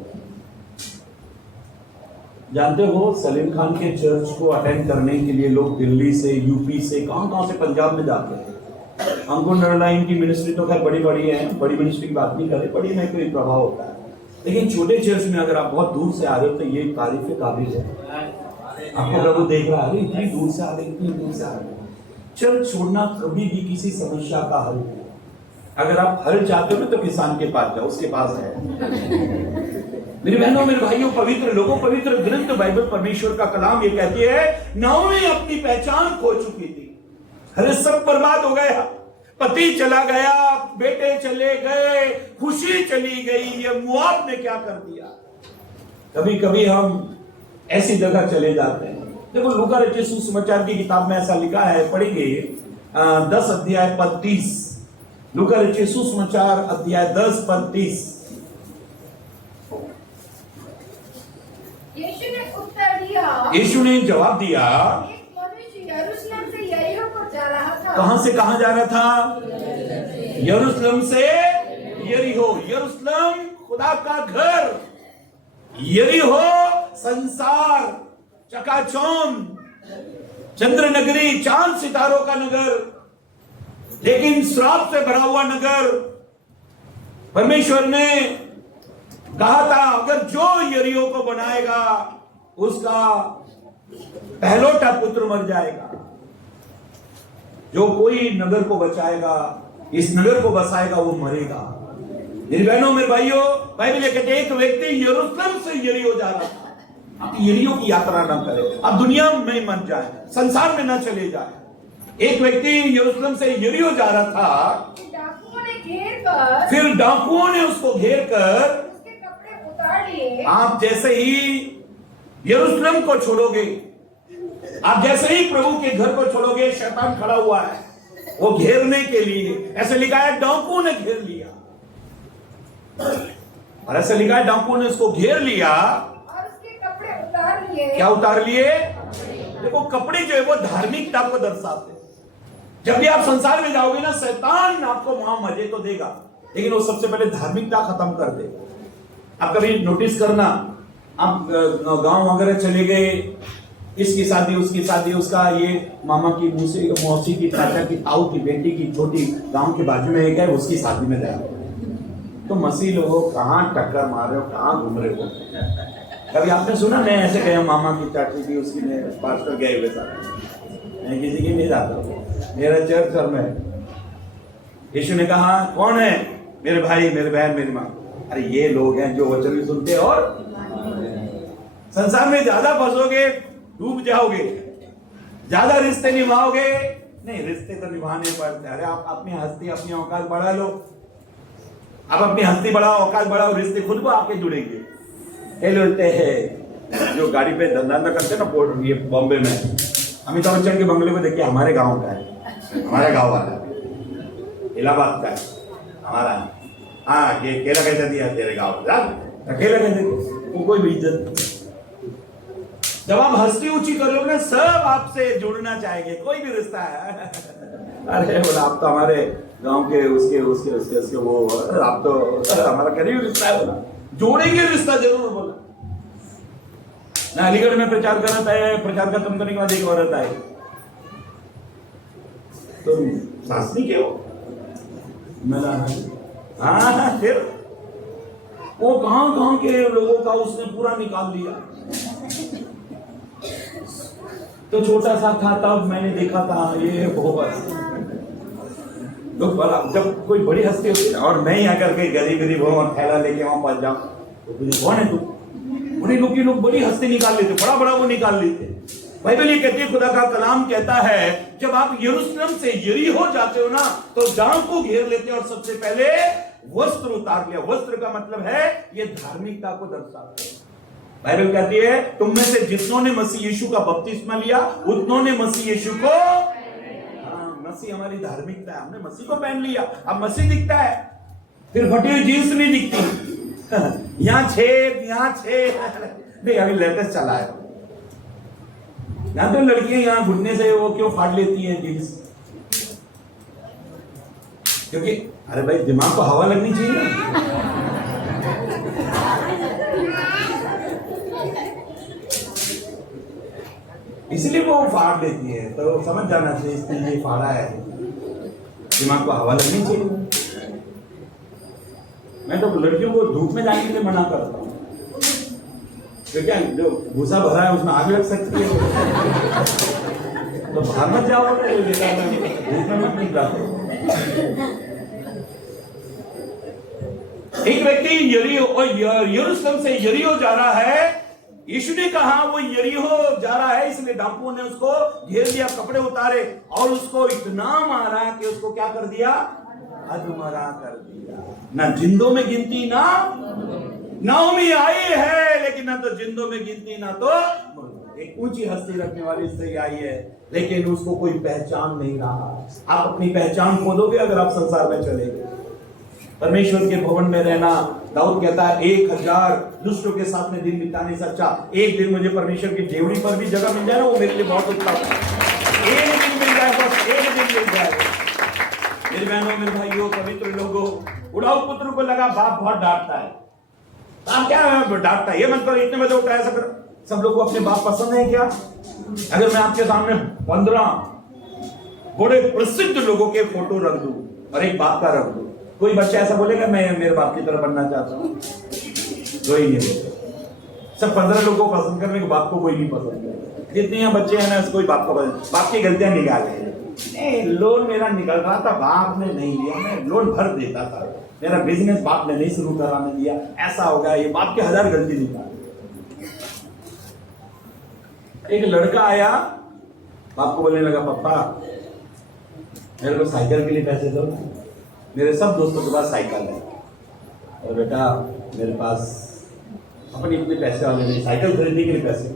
जानते हो सलीम खान के चर्च को अटेंड करने के लिए लोग दिल्ली से, यूपी से, कहां से पंजाब में जाते हैं। अंकुर नरला इनकी मिनिस्ट्री तो खैर बड़ी बड़ी है, बड़ी मिनिस्ट्री की बात नहीं करे, बड़ी में कोई प्रभाव होता है। लेकिन छोटे चर्च में अगर आप बहुत दूर से आ रहे हो तो ये तारीफ के काबिल है। आपको प्रभु देख रहा है, इतनी दूर से आ रहे, इतनी दूर से आ रहे। चर्च छोड़ना कभी भी किसी समस्या का हल नहीं। अगर आप हल चाहते हो ना तो किसान के पास जाओ, उसके पास है। मेरी बहनों, मेरे भाइयों, पवित्र लोगों, पवित्र ग्रंथ बाइबल, परमेश्वर का कलाम ये कहती है, नाओमी अपनी पहचान खो चुकी थी। अरे सब बर्बाद हो गया, पति चला गया, बेटे चले गए, खुशी चली गई, ये मोआब ने क्या कर दिया। कभी कभी हम ऐसी जगह चले जाते हैं। देखो लूका रचित सुसमाचार की किताब में ऐसा लिखा है, पढ़ेंगे 10 अध्याय पद 30। लूका रचित सुसमाचार अध्याय 10 पद 30। यीशु ने जवाब दिया, एक मनुष्य यरूशलेम से यरीहो को जा रहा था। कहां से कहां जा रहा था? यरूशलेम से यरीहो। यरूशलेम खुदा का घर, यरीहो संसार, चकाचौंध, चंद्र नगरी, चांद सितारों का नगर, लेकिन श्राप से भरा हुआ नगर। परमेश्वर ने कहा था अगर जो यरीहो को बनाएगा उसका पहलोटा पुत्र मर जाएगा। जो कोई नगर को बचाएगा, इस नगर को बसाएगा, वो मरेगा। मेरी बहनों, मेरे भाइयों, बाइबल ये कहते हैं एक व्यक्ति यरूशलेम से यरीहो जा रहा था। आप यरीहो की यात्रा ना करें, आप दुनिया में मत जाए, संसार में ना चले जाए। एक व्यक्ति यरूशलेम से यरीहो जा रहा था, डाकुओं ने घेर कर, फिर डाकुओं ने उसको घेर कर उसके कपड़े उतार लिए। आप जैसे ही यरूशलेम को छोड़ोगे, आप जैसे ही प्रभु के घर को छोड़ोगे, शैतान खड़ा हुआ है वो घेरने के लिए। ऐसे लिखा है डाकुओं ने घेर लिया, और ऐसे लिखा है डाकुओं ने उसको घेर लिया और उसके कपड़े उतार लिए। क्या उतार लिए? देखो कपड़े जो है वो धार्मिकता को दर्शाते हैं। जब भी आप संसार में जाओगे ना, शैतान आपको वहां मजे तो देगा, लेकिन वो सबसे पहले धार्मिकता खत्म कर देगा। आप कभी नोटिस करना, आप गांव वगैरह चले गए, इसकी शादी, उसकी शादी, उसका ये मामा की, मौसी की, चाचा की, ताऊ की बेटी की छोटी गांव के बाजू में एक है, उसकी शादी में जाए तो मसीह लोगों कहां टक्कर मार रहे हो, कहां घूम रहे हो। कभी आपने सुना मैं ऐसे गया मामा की चाची की, उसकी पास्टर गए हुए साथ, मैं किसी की नहीं जाता, मेरा चर्च और मैं। यीशु ने कहा कौन है? मेरे भाई, मेरे बहन, मेरी माँ। अरे ये लोग हैं जो वचन भी सुनते और संसार में ज्यादा फंसोगे, डूब जाओगे, ज्यादा रिश्ते निभाओगे नहीं, रिश्ते तो निभाने पड़ते। अरे आप अपनी हस्ती, अपनी औकात बढ़ा लो। आप अपनी हस्ती बढ़ाओ, औकात बढ़ाओ, रिश्ते खुद को आपके जुड़ेंगे। ये बोलते हैं जो गाड़ी पे धंधा करते हैं ना, पोर्ट ये बॉम्बे में, अमिताभ बच्चन के बंगले को देखिए, हमारे गांव का है, हमारे गांव वाला इलाहाबाद का है हमारा। हाँ, ये केला कैसे दिया तेरे गांव, केला कैसे, वो कोई भी इज्जत। जब आप हस्ती ऊंची करोगे ना, सब आपसे जुड़ना चाहेंगे, कोई भी रिश्ता है। अरे बोला आप तो हमारे गांव के उसके उसके उसके उसके वो, आप तो हमारा करीबी रिश्ता है, बोला जोड़ेंगे रिश्ता जरूर। बोला ना, अलीगढ़ में प्रचार करता है, प्रचार खत्म करने के बाद एक औरत आई, तुम शास्त्री के हो? मैंने हाँ, फिर वो कहां के लोगों का उसने पूरा निकाल लिया। तो छोटा सा था तब मैंने देखा था ये बहुत लोग बोला, जब कोई बड़ी हस्ती होती है और मैं ही आकर के गरीब हो और थैला लेके वहां पहुंच जाऊं, तो कौन है तू? बड़े लोग बड़ी हस्ती निकाल लेते, बड़ा वो निकाल लेते। बाइबल ये कहती है, खुदा का कलाम कहता है, जब आप यरूशलेम से यरीहो जाते हो ना, तो गांव को घेर लेते हैं और सबसे पहले वस्त्र उतार लिया। वस्त्र का मतलब है ये धार्मिकता को दर्शाता है। बाइबल कहती है, तुम में से जितनों ने मसीह यीशु का बपतिस्मा लिया, उतनों ने मसीह यीशु को, मसीह हमारी धार्मिकता है, हमने मसीह को पहन लिया। अब मसीह दिखता है, फिर फटी हुई जींस नहीं दिखती, यहाँ छेद नहीं, अभी लेटेस्ट चला है। यहाँ तो लड़कियां यहाँ घुटने से वो क्यों फाड़ लेती हैं जींस, क्योंकि अरे भाई दिमाग को हवा लगनी चाहिए ना। इसलिए वो फाड़ देती है, तो समझ जाना चाहिए इसने ये फाड़ा है, दिमाग को हवा लगनी चाहिए। मैं तो लड़कियों को धूप में जाने के लिए मना करता हूँ, तो क्या जो भूसा भरा है उसमें आग लग सकती है, तो बाहर मत जाओ, धूप में मत निकलो। एक व्यक्ति यरूशलेम से यरीहो जा रहा है। यीशु ने कहा वो यरीहो जा रहा है, इसलिए डाकुओं ने उसको घेर लिया, कपड़े उतारे और उसको इतना मारा कि उसको क्या कर दिया, अधमरा कर दिया। ना जिंदों में गिनती, ना नाओमी आई है, लेकिन ना तो जिंदों में गिनती, ना तो एक ऊंची हस्ती रखने वाली स्त्री आई है, लेकिन उसको कोई पहचान नहीं रहा। आप अपनी पहचान खोदोगे अगर आप संसार में चलेंगे। परमेश्वर के भवन में रहना, दाऊद कहता है 1000 दुष्टों के साथ में दिन बिताने से अच्छा एक दिन मुझे परमेश्वर की डेवड़ी पर भी जगह मिल जाए ना, वो मेरे लिए बहुत अच्छा है। एक दिन मिल जाए, बस एक दिन मिल जाए। मेरी बहनों, मेरे भाइयों, पवित्र लोगों, उड़ाऊ पुत्र को लगा बाप बहुत डांटता है। आप क्या डांटता है, ये मत करो, इतने बजे उठा, ऐसा करो। सब लोगों को अपने बाप पसंद है क्या? अगर मैं आपके सामने 15 बड़े प्रसिद्ध लोगों के फोटो रख दूं और एक बाप का रख दूं, कोई बच्चा ऐसा बोलेगा मैं मेरे बाप की तरह बनना चाहता हूं? कोई नहीं। सब 15 लोगों को पसंद करने के बाप को कोई नहीं पसंद है। जितने यहाँ बच्चे हैं ना, कोई बाप को पसंद, बाप की गलतियां निकाले। लोन मेरा निकल रहा था, बाप ने नहीं लिया, मैं लोन भर देता था। मेरा बिजनेस बाप ने नहीं शुरू कराने दिया, ऐसा हो गया। ये बाप के 1000 गलती निकाले। एक लड़का आया, बाप को बोलने लगा, पापा मेरे को साइकिल के लिए पैसे दो, मेरे सब दोस्तों के पास साइकिल है और बेटा मेरे पास अपने इतने पैसे वाले नहीं, साइकिल खरीदने के लिए पैसे।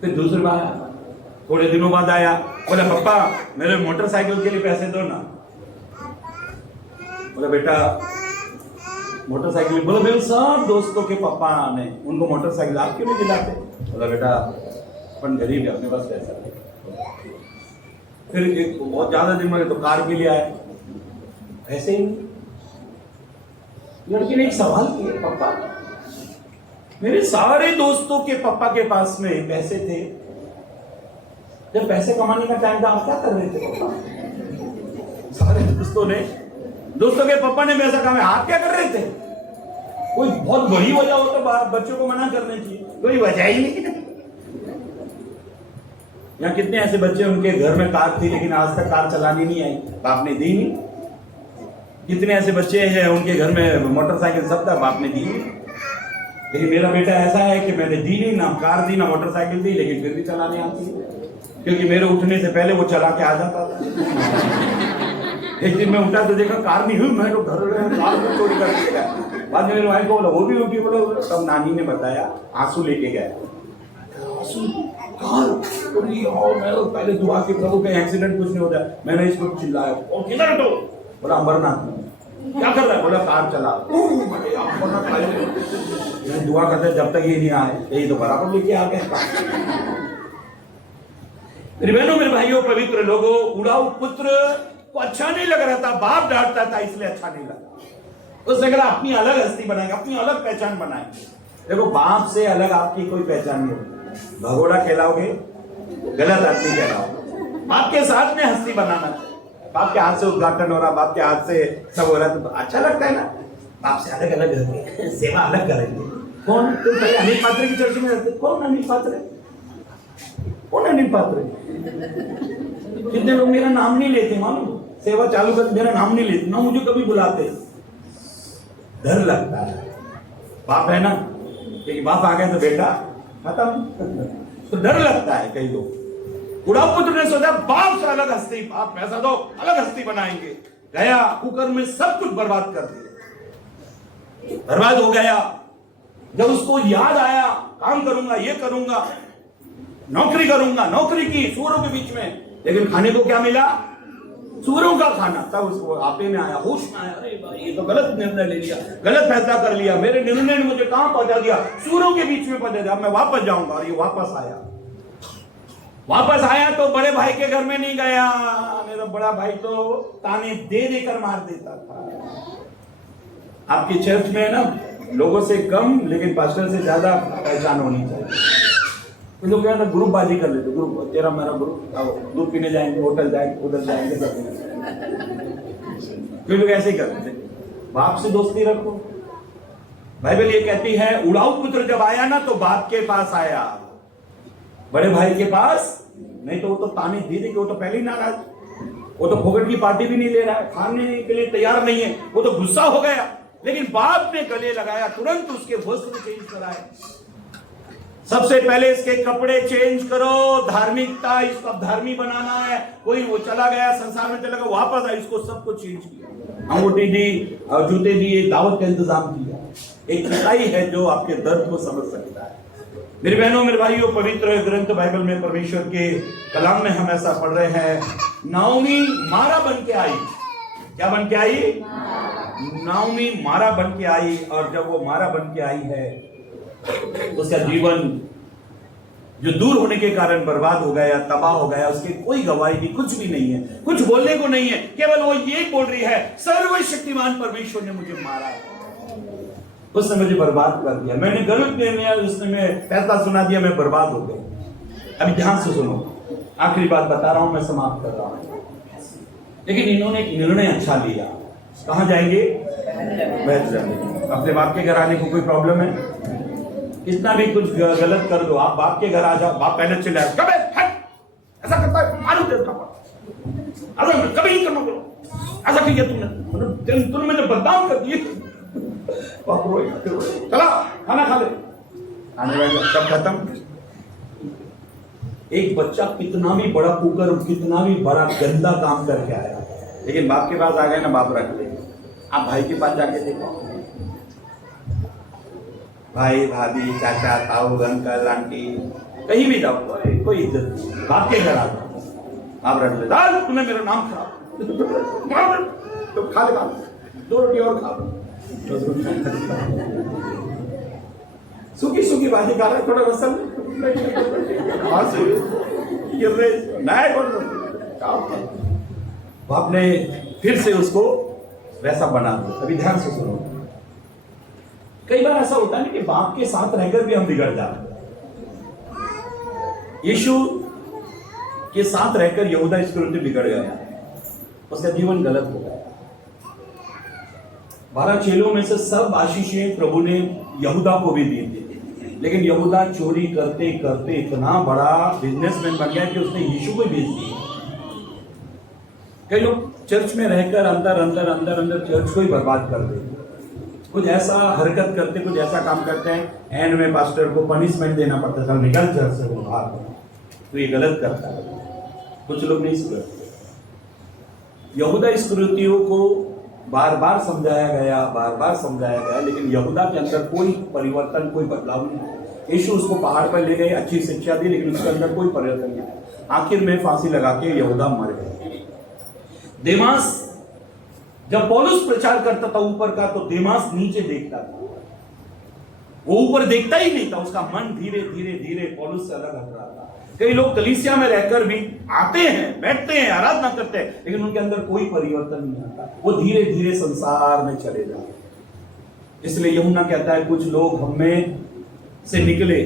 फिर दूसरी बार थोड़े दिनों बाद आया, बोला पापा मेरे मोटरसाइकिल के लिए पैसे दो ना। बोला बेटा मोटरसाइकिल, बोला मेरे सब दोस्तों के पापा ने उनको मोटरसाइकिल, आप क्यों नहीं दिलाते? बोला बेटा अपन गरीब है, अपने पास पैसा है। फिर एक बहुत ज्यादा दिन में तो कार के लिए आए, ऐसे ही लड़की ने एक सवाल किया, पापा मेरे सारे दोस्तों के पापा के पास में पैसे थे, जब पैसे कमाने का टाइम था आप क्या कर रहे थे पापा? सारे दोस्तों के पापा ने पैसा कमाया, आप क्या कर रहे थे? कोई बहुत बड़ी वजह हो तो बच्चों को मना करनी चाहिए, कोई वजह ही नहीं। यहाँ कितने ऐसे बच्चे उनके घर में कार थी लेकिन आज तक कार चलानी नहीं आई, बाप ने दी नहीं। कितने ऐसे बच्चे हैं उनके घर में मोटरसाइकिल सब था, बाप ने दी नहीं। लेकिन मेरा बेटा ऐसा है कि मैंने दी नहीं, ना कार दी ना मोटरसाइकिल दी, लेकिन फिर भी चलाने आती है, क्योंकि मेरे उठने से पहले वो चला के आ जाता था। एक दिन मैं उठा तो देखा कार नहीं हुई, मैं तो घर कार को चोरी कर गया। बाद में मेरे भाई को बोला वो भी उठी, बोला तब नानी ने बताया आंसू लेके गया। आंसू कार चोरी, और मैं पहले दुआ के प्रभु का एक्सीडेंट कुछ नहीं होता। मैंने इसको चिल्लाया और किधर हटो, बोला अमरनाथ में। क्या कर रहा है, बोला कार चला। मैं दुआ करते जब तक ये नहीं आए, यही तो बराबर लेके आ गए। मेरे बहनों मेरे भाइयों पवित्र लोगों, उड़ाऊ पुत्र को अच्छा नहीं लग रहा था, बाप डांटता था इसलिए अच्छा नहीं लगा। उसने कहा अपनी अलग हस्ती बनाएंगे, अपनी अलग पहचान बनाएंगे। देखो बाप से अलग आपकी कोई पहचान नहीं होती। भगोड़ा खेलाओगे, गलत आदमी कहलाओगे। बाप के साथ में हस्ती बनाना चाहिए। बाप के हाथ से उद्घाटन हो रहा, बाप के हाथ से सब हो रहा तो अच्छा लगता है ना। बाप से अलग अलग सेवा अलग करेंगे। कौन तुम पहले अनिल पात्र की चर्चा में रहते, कौन अनिल पात्र, कौन अनिल पात्र? कितने लोग मेरा नाम नहीं लेते, मालूम सेवा चालू कर मेरा नाम नहीं लेते ना, मुझे कभी बुलाते। डर लगता है, बाप है ना, लेकिन बाप आ गए तो बेटा खत्म, तो डर लगता है कई लोग। उड़ाऊ पुत्र ने सोचा बाप से अलग हस्ती, बाप पैसा दो अलग हस्ती बनाएंगे। गया कुकर में सब कुछ बर्बाद कर दिया, बर्बाद हो गया। जब उसको याद आया काम करूंगा, ये करूंगा, नौकरी करूंगा, नौकरी की सूअरों के बीच में, लेकिन खाने को क्या मिला? सूअरों का खाना। तब उसको आपे में आया, होश में आया, अरे भाई ये तो गलत निर्णय ले लिया, गलत फैसला कर लिया, मेरे निर्णय ने मुझे कहां पहुंचा दिया, सूअरों के बीच में पहुंचा दिया, मैं वापस जाऊंगा। और ये वापस आया। वापस आया तो बड़े भाई के घर में नहीं गया। मेरा बड़ा भाई तो ताने दे देकर मार देता था। आपकी चर्च में ना लोगों से कम लेकिन पास्टर से ज्यादा पहचान होनी चाहिए। तो लोग क्या ग्रुपबाजी कर लेते, ग्रुप तेरा मेरा ग्रुप, दूध पीने जाएंगे, होटल जाएंगे, उधर जाएंगे, सब क्यों लोग ऐसे ही करते। बाप से दोस्ती रखो। बाइबल ये कहती है उड़ाऊ पुत्र जब आया ना तो बाप के पास आया, बड़े भाई के पास नहीं। तो वो तो ताने दे देंगे, वो तो पहले ही नाराज, वो तो फोकट की पार्टी भी नहीं ले रहा है, खाने के लिए तैयार नहीं है, वो तो गुस्सा हो गया। लेकिन बाप ने गले लगाया, तुरंत उसके वस्त्र चेंज कराए। सबसे पहले इसके कपड़े चेंज करो, धार्मिकता, इसको अब धार्मी बनाना है। कोई वो चला गया संसार में, चला गया, वापस आया, इसको सब कुछ चेंज किया, अंगूठी दी और जूते दिए, दावत का इंतजाम किया। एक ईसाई है जो आपके दर्द को समझ सकता है। मेरे बहनों मेरे भाइयों, पवित्र ग्रंथ बाइबल में परमेश्वर के कलाम में हम ऐसा पढ़ रहे हैं, नाओमी मारा बन के आई। क्या बन के आई? नाओमी मारा बन के आई। और जब वो मारा बन के आई है, उसका जीवन जो दूर होने के कारण बर्बाद हो गया, तबाह हो गया, उसकी कोई गवाही नहीं, कुछ भी नहीं है, कुछ बोलने को नहीं है। केवल वो ये बोल रही है, सर्वशक्तिमान परमेश्वर ने मुझे मारा है, उसने मुझे बर्बाद कर दिया, मैंने गलत निर्णय, उसने मैं फैसला सुना दिया, मैं बर्बाद हो गई। अभी ध्यान से सुनो, आखिरी बात बता रहा हूं, मैं समाप्त कर रहा हूं। लेकिन इन्होंने एक निर्णय अच्छा लिया। कहां जाएंगे? बैतलहम। अपने बाप के घर आने को कोई प्रॉब्लम है? कितना भी कुछ गलत कर दो, आप बाप के घर आ जाओ, बाप पहले चिल्लाए, कब ऐसा करता है, मारू तेरे कभी नहीं करना, ऐसा किया तुमने मुझे बदनाम कर दिए। चला खाना खा ले, खाने वाले सब खत्म। एक बच्चा कितना भी बड़ा कुकर, कितना भी बड़ा गंदा काम करके आया, लेकिन बाप के पास आ गए ना, बाप रख ले। आप भाई के पास जाके देखो, भाई भाभी चाचा ताऊ अंकल आंटी कहीं भी जाओ, कोई इज्जत नहीं। बाप के घर आ जाओ, आप रख ले, तूने मेरा नाम खराब, तो खा ले, 2 रोटी और खा लो। सूखी सूखी भाजी खा रहे, थोड़ा रसल बाप ने फिर से उसको वैसा बना दिया। अभी ध्यान से सुनो, कई बार ऐसा होता है कि बाप के साथ रहकर भी हम बिगड़ जाते हैं। यीशु के साथ रहकर यहूदा इस्करियोती बिगड़ गया, उसका जीवन गलत हो गया। 12 चेलों में से सब आशीषें प्रभु ने यहूदा को भी दी थी, लेकिन यहूदा चोरी करते करते इतना बड़ा बिजनेसमैन बन गया कि उसने यीशु को बेच दिया। कई लोग चर्च में रहकर अंदर अंदर अंदर अंदर चर्च को ही बर्बाद कर देते, कुछ ऐसा हरकत करते, कुछ ऐसा काम करते हैं, एंड में पास्टर को पनिशमेंट देना पड़ता है, निकल चर्च से बाहर, तो ये गलत करता है। कुछ लोग नहीं सुधरते। यहूदा इस्करियोतियों को बार बार समझाया गया, लेकिन यहूदा के अंदर कोई परिवर्तन, कोई बदलाव नहीं। यीशु उसको पहाड़ पर ले गए, अच्छी शिक्षा दी, लेकिन उसके अंदर कोई परिवर्तन नहीं आया। आखिर में फांसी लगा के यहूदा मर गए। देमास, जब पौलुस प्रचार करता था ऊपर का, तो देमास नीचे देखता था, वो ऊपर देखता ही नहीं था। उसका मन धीरे धीरे धीरे पौलुस से अलग हट रहा था। कई लोग कलीसिया में रहकर भी आते हैं, बैठते हैं, आराधना करते हैं, लेकिन उनके अंदर कोई परिवर्तन नहीं आता। वो धीरे धीरे संसार में चले जाते हैं। इसलिए यूहन्ना कहता है कुछ लोग हम में से निकले,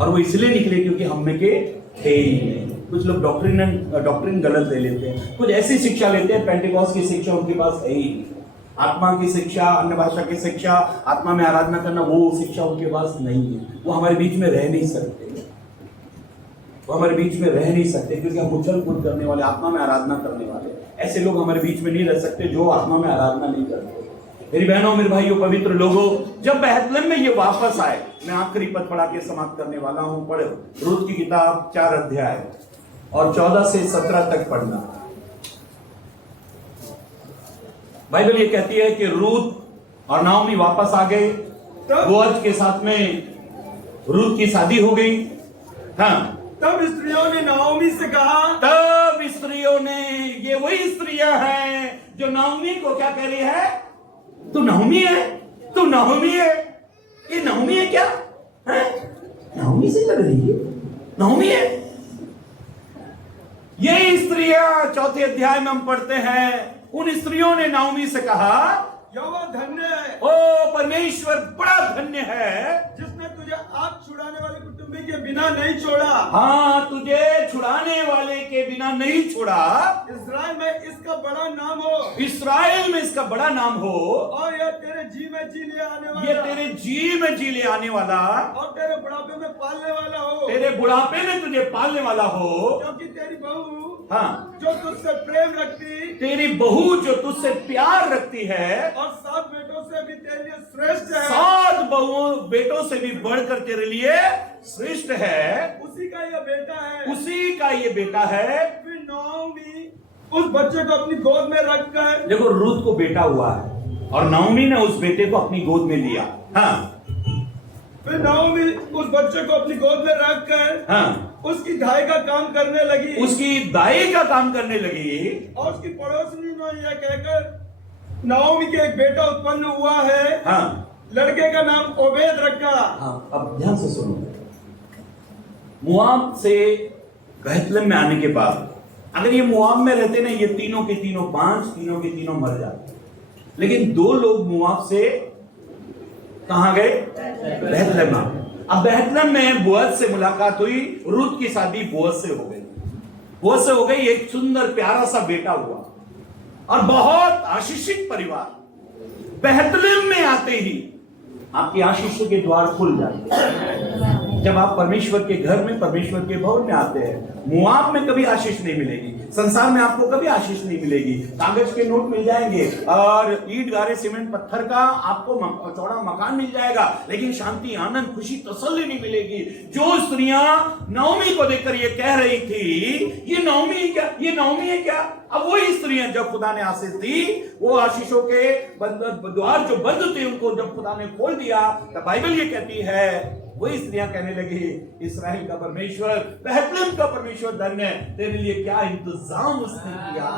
और वो इसलिए निकले क्योंकि हम में के थे ही नहीं। कुछ लोग डॉक्ट्रिन गलत ले लेते हैं, कुछ ऐसी शिक्षा लेते हैं, पेंटिकॉस्ट की शिक्षा उनके पास है ही नहीं। आत्मा की शिक्षा, अन्य भाषा की शिक्षा, आत्मा में आराधना करना, वो शिक्षा उनके पास नहीं है। वो हमारे बीच में रह नहीं सकते, क्योंकि हम उछल कूद करने वाले, आत्मा में आराधना करने वाले, ऐसे लोग हमारे बीच में नहीं रह सकते जो आत्मा में आराधना नहीं करते। मेरी बहनों, मेरे भाइयों, पवित्र लोगों, जब बेथलेहम में ये वापस आए, मैं आखिरी पद पढ़ा के समाप्त करने वाला हूं। पढ़ो रूत की किताब 4 अध्याय और 14 से 17 तक पढ़ना। बाइबल ये कहती है कि रूत और नाओमी वापस आ गए, बोअज के साथ में रूत की शादी हो गई। हाँ, तब स्त्रियों ने नाओमी से कहा, ये वही स्त्रियां हैं जो नाओमी को क्या कह रही है? तू नाओमी है, तू नाओमी है। ये नाओमी है क्या? नाओमी से लग रही है, नाओमी है। ये स्त्रियां 4 अध्याय में हम पढ़ते हैं, उन स्त्रियों ने नाओमी से कहा, यहोवा धन्य है, ओ परमेश्वर बड़ा धन्य है, जिसने तुझे आग छुड़ाने वाले कुटुंबी के बिना नहीं छोड़ा। हाँ, तुझे छुड़ाने वाले के बिना नहीं छोड़ा। इस्राएल में इसका बड़ा नाम हो, इस्राएल में इसका बड़ा नाम हो, और यह तेरे जी में जी ले आने वाला, ये तेरे जी में जी ले आने वाला, और तेरे बुढ़ापे में पालने वाला हो, तेरे बुढ़ापे में तुझे पालने वाला हो। क्योंकि तेरी बहू, हाँ, जो तुझसे प्रेम रखती, तेरी बहू जो तुझसे प्यार रखती है, और 7 बेटों से भी तेरे लिए श्रेष्ठ है, 7 बहुओं बेटों से भी बढ़कर तेरे लिए श्रेष्ठ है, उसी का यह बेटा है। उसी का ये बेटा है। फिर नाओमी उस बच्चे को अपनी गोद में रखकर, देखो, रूत को बेटा हुआ है और नाओमी ने उस बेटे को अपनी गोद में लिया। हाँ, फिर नाओमी उस बच्चे को अपनी गोद में रखकर, हाँ, उसकी दाई का काम करने लगी, उसकी दाई का काम करने लगी। और उसकी पड़ोसनी ने यह कहकर, नाओमी के एक बेटा उत्पन्न हुआ है, हाँ, लड़के का नाम ओबेद रखा। हाँ, अब ध्यान से सुनो। मुआब से बेथलेहम में आने के बाद, अगर ये मुआब में रहते ना, ये तीनों के तीनों 5 तीनों के तीनों मर जाते। लेकिन 2 लोग मुआब से कहां गए? बेथलेहम। अब बेथलेहम में बोअज से मुलाकात हुई, रूत की शादी बोअज से हो गई, एक सुंदर प्यारा सा बेटा हुआ और बहुत आशीषित परिवार। बेथलेहम में आते ही आपकी आशीष के द्वार खुल जाते हैं। जब आप परमेश्वर के घर में, परमेश्वर के भवन में आते हैं, मुआब में कभी आशीष नहीं मिलेगी, संसार में आपको कभी आशीष नहीं मिलेगी। कागज के नोट मिल जाएंगे और ईंट गारे सीमेंट पत्थर का आपको चौड़ा मकान मिल जाएगा, लेकिन शांति, आनंद, खुशी, तसल्ली नहीं मिलेगी। जो स्त्रियां नाओमी को देखकर ये कह रही थी, ये नाओमी है क्या, ये नाओमी है क्या, अब वही स्त्रियां जब खुदा ने आशीष दी, वो आशीषों के द्वार जो बंद थे उनको जब खुदा ने खोल दिया, तो बाइबल ये कहती है, वही स्त्रियां कहने लगी, इस्राएल का परमेश्वर, बेथलेहम का परमेश्वर धन्य है, तेरे लिए क्या इंतजाम उसने किया।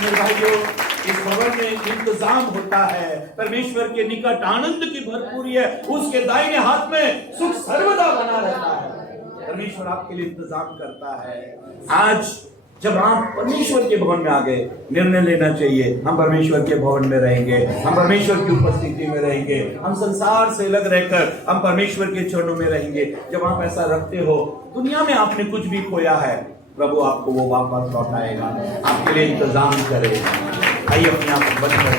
मेरे भाइयों, इस भवन में इंतजाम होता है, परमेश्वर के निकट आनंद की भरपूरी है, उसके दाहिने हाथ में सुख सर्वदा बना रहता है। परमेश्वर आपके लिए इंतजाम करता है। आज जब आप परमेश्वर के भवन में आ गए, निर्णय लेना चाहिए, हम परमेश्वर के भवन में रहेंगे, हम परमेश्वर की उपस्थिति में रहेंगे, हम संसार से अलग रहकर हम परमेश्वर के चरणों में रहेंगे। जब आप ऐसा रखते हो, दुनिया में आपने कुछ भी खोया है, प्रभु आपको वो वापस लौटाएगा, आपके लिए इंतजाम करेगा। आइए अपने आप को बंद कर